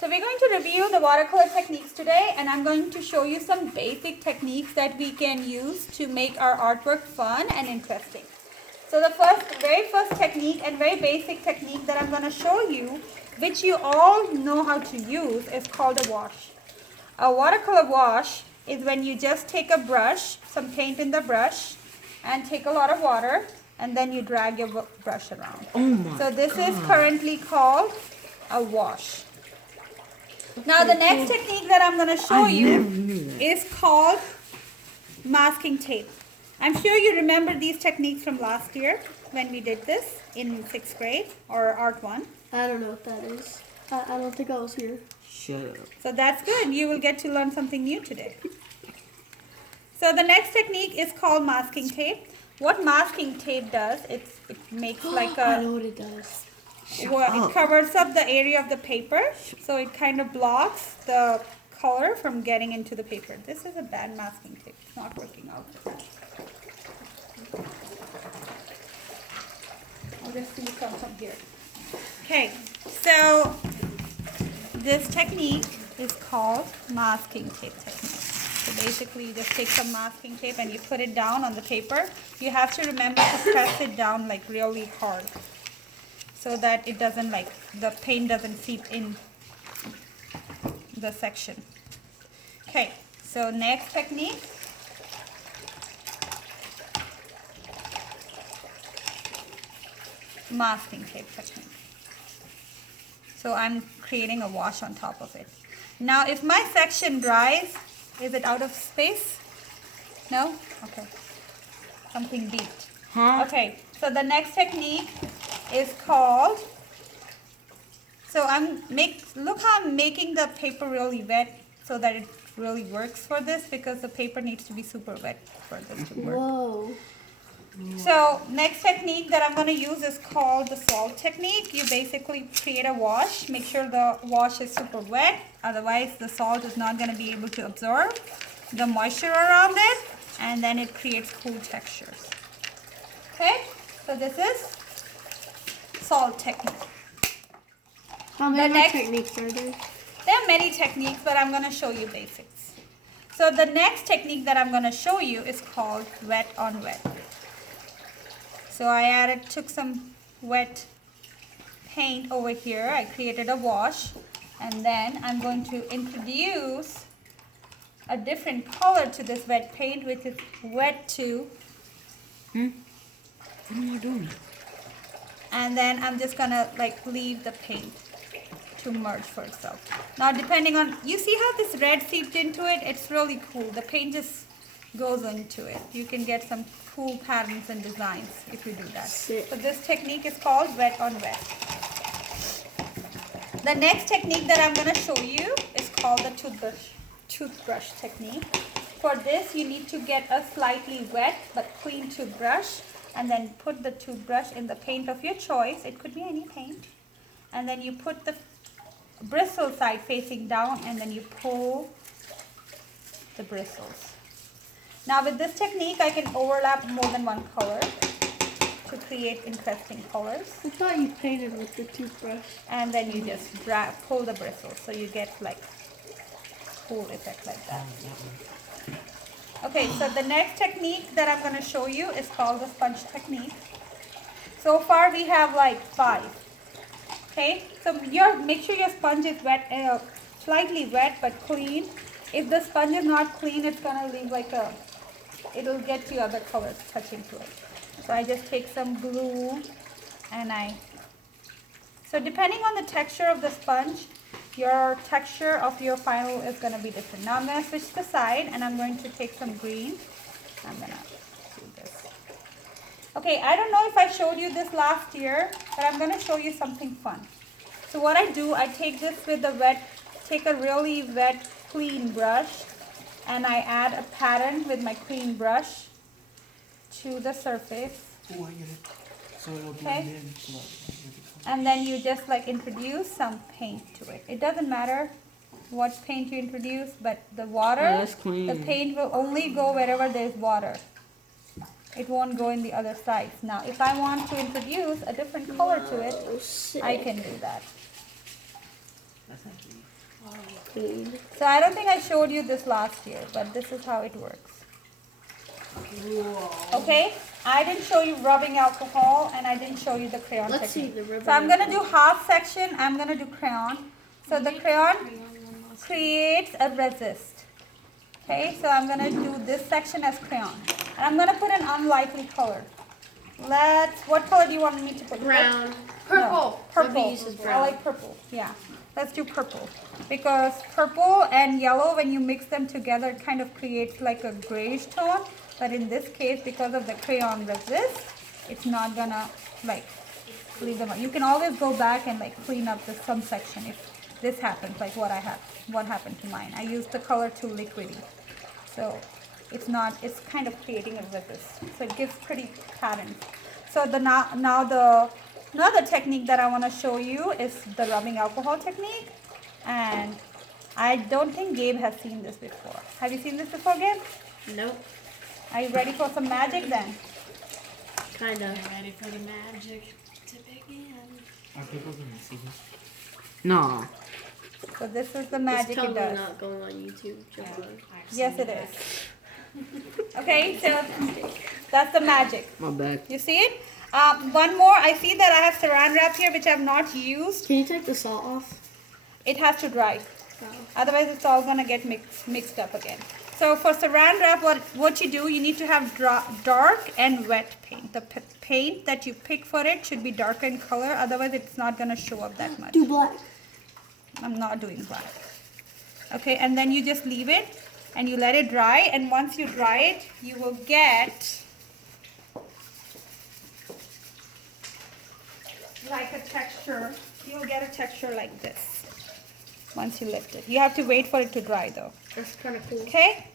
So we're going to review the watercolor techniques today, and I'm going to show you some basic techniques that we can use to make our artwork fun and interesting. So the very first technique and very basic technique that I'm going to show you, which you all know how to use, is called a wash. A watercolor wash is when you just take a brush, some paint in the brush, and take a lot of water, and then you drag your brush around. Oh my So this God. is currently called a wash. Now the next technique that I'm going to show you is called masking tape. I'm sure you remember these techniques from last year when we did this in 6th grade or Art 1. I don't know what that is. I don't think I was here. Shut up. So that's good. You will get to learn something new today. So the next technique is called masking tape. What masking tape does, it makes like a... I know what it does. Well, it covers up the area of the paper, so it kind of blocks the color from getting into the paper. This is a bad masking tape. It's not working out. I'll just see some from here. Okay, so this technique is called masking tape technique. So basically you just take some masking tape and you put it down on the paper. You have to remember to press it down like really hard, so that it doesn't the paint doesn't seep in the section. Okay, so next technique. Masking tape technique. So I'm creating a wash on top of it. Now if my section dries, is it out of space? No? Okay. Something beeped. Huh? Okay, so the next technique is called, so look how I'm making the paper really wet so that it really works for this, because the paper needs to be super wet for this to work. Whoa. So next technique that I'm going to use is called the salt technique. You basically create a wash, make sure the wash is super wet, otherwise the salt is not going to be able to absorb the moisture around it, and then it creates cool textures. Okay, so this is salt technique. How many techniques are there? There are many techniques, but I'm going to show you basics. So the next technique that I'm going to show you is called wet on wet. So I took some wet paint over here. I created a wash, and then I'm going to introduce a different color to this wet paint, which is wet to. What are you doing? And then I'm just gonna leave the paint to merge for itself. Now depending on, you see how this red seeped into it? It's really cool. The paint just goes into it. You can get some cool patterns and designs if you do that. Sick. So this technique is called wet on wet. The next technique that I'm gonna show you is called the toothbrush technique. For this you need to get a slightly wet but clean toothbrush, and then put the toothbrush in the paint of your choice. It could be any paint. And then you put the bristle side facing down, and then you pull the bristles. Now with this technique I can overlap more than one color to create interesting colors. I thought you painted with the toothbrush. And then you just pull the bristles, so you get cool effect like that. Okay, so the next technique that I'm going to show you is called the sponge technique. So far we have 5. Okay, so make sure your sponge is wet, slightly wet but clean. If the sponge is not clean, it's going to leave it'll get the other colors touching to it. So I just take some glue, and so depending on the texture of the sponge, your texture of your final is going to be different. Now I'm going to switch the side, and I'm going to take some green. I'm going to do this. Okay, I don't know if I showed you this last year, but I'm going to show you something fun. So what I do, I take this with take a really wet, clean brush, and I add a pattern with my clean brush to the surface. So it'll Okay. blend in. And then you just introduce some paint to it. It doesn't matter what paint you introduce, but the water, that's clean. the paint will only go wherever there's water. It won't go in the other sides. Now, if I want to introduce a different color to it, Sick. I can do that. That's actually Clean. So I don't think I showed you this last year, but this is how it works. Okay, I didn't show you rubbing alcohol and I didn't show you the crayon Let's see technique. the rubbing So I'm gonna do half section, I'm gonna do crayon. So the crayon creates a resist. Okay, so I'm gonna do this section as crayon. And I'm gonna put an unlikely color. What color do you want me to put? Brown. Purple. No, Purple. Ruby uses I brown. like purple. Yeah. Let's do purple. Because purple and yellow, when you mix them together, it kind of creates like a grayish tone. But in this case, because of the crayon resist, it's not gonna like leave them out. You can always go back and like clean up some section if this happens, like what happened to mine. I used the color too liquidy. So it's kind of creating a resist. So it gives pretty patterns. So another technique that I want to show you is the rubbing alcohol technique. And I don't think Gabe has seen this before. Have you seen this before, Gabe? Nope. Are you ready for some magic then? Kinda. Ready for the magic to begin. Are people gonna see this? No. So this is the It's magic it totally does. not going on YouTube, Joanne. Yes, it is. Okay, so that's the magic. My bad. You see it? One more. I see that I have saran wrap here, which I have not used. Can you take the salt off? It has to dry. Oh. Otherwise, it's all gonna get mixed up again. So for saran wrap, what you do, you need to have dark and wet paint. The paint that you pick for it should be darker in color. Otherwise, it's not gonna show up that much. Do black. I'm not doing black. Okay, and then you just leave it and you let it dry. And once you dry it, you will get like a texture. You'll get a texture like this once you lift it. You have to wait for it to dry though. That's kind of cool. Okay,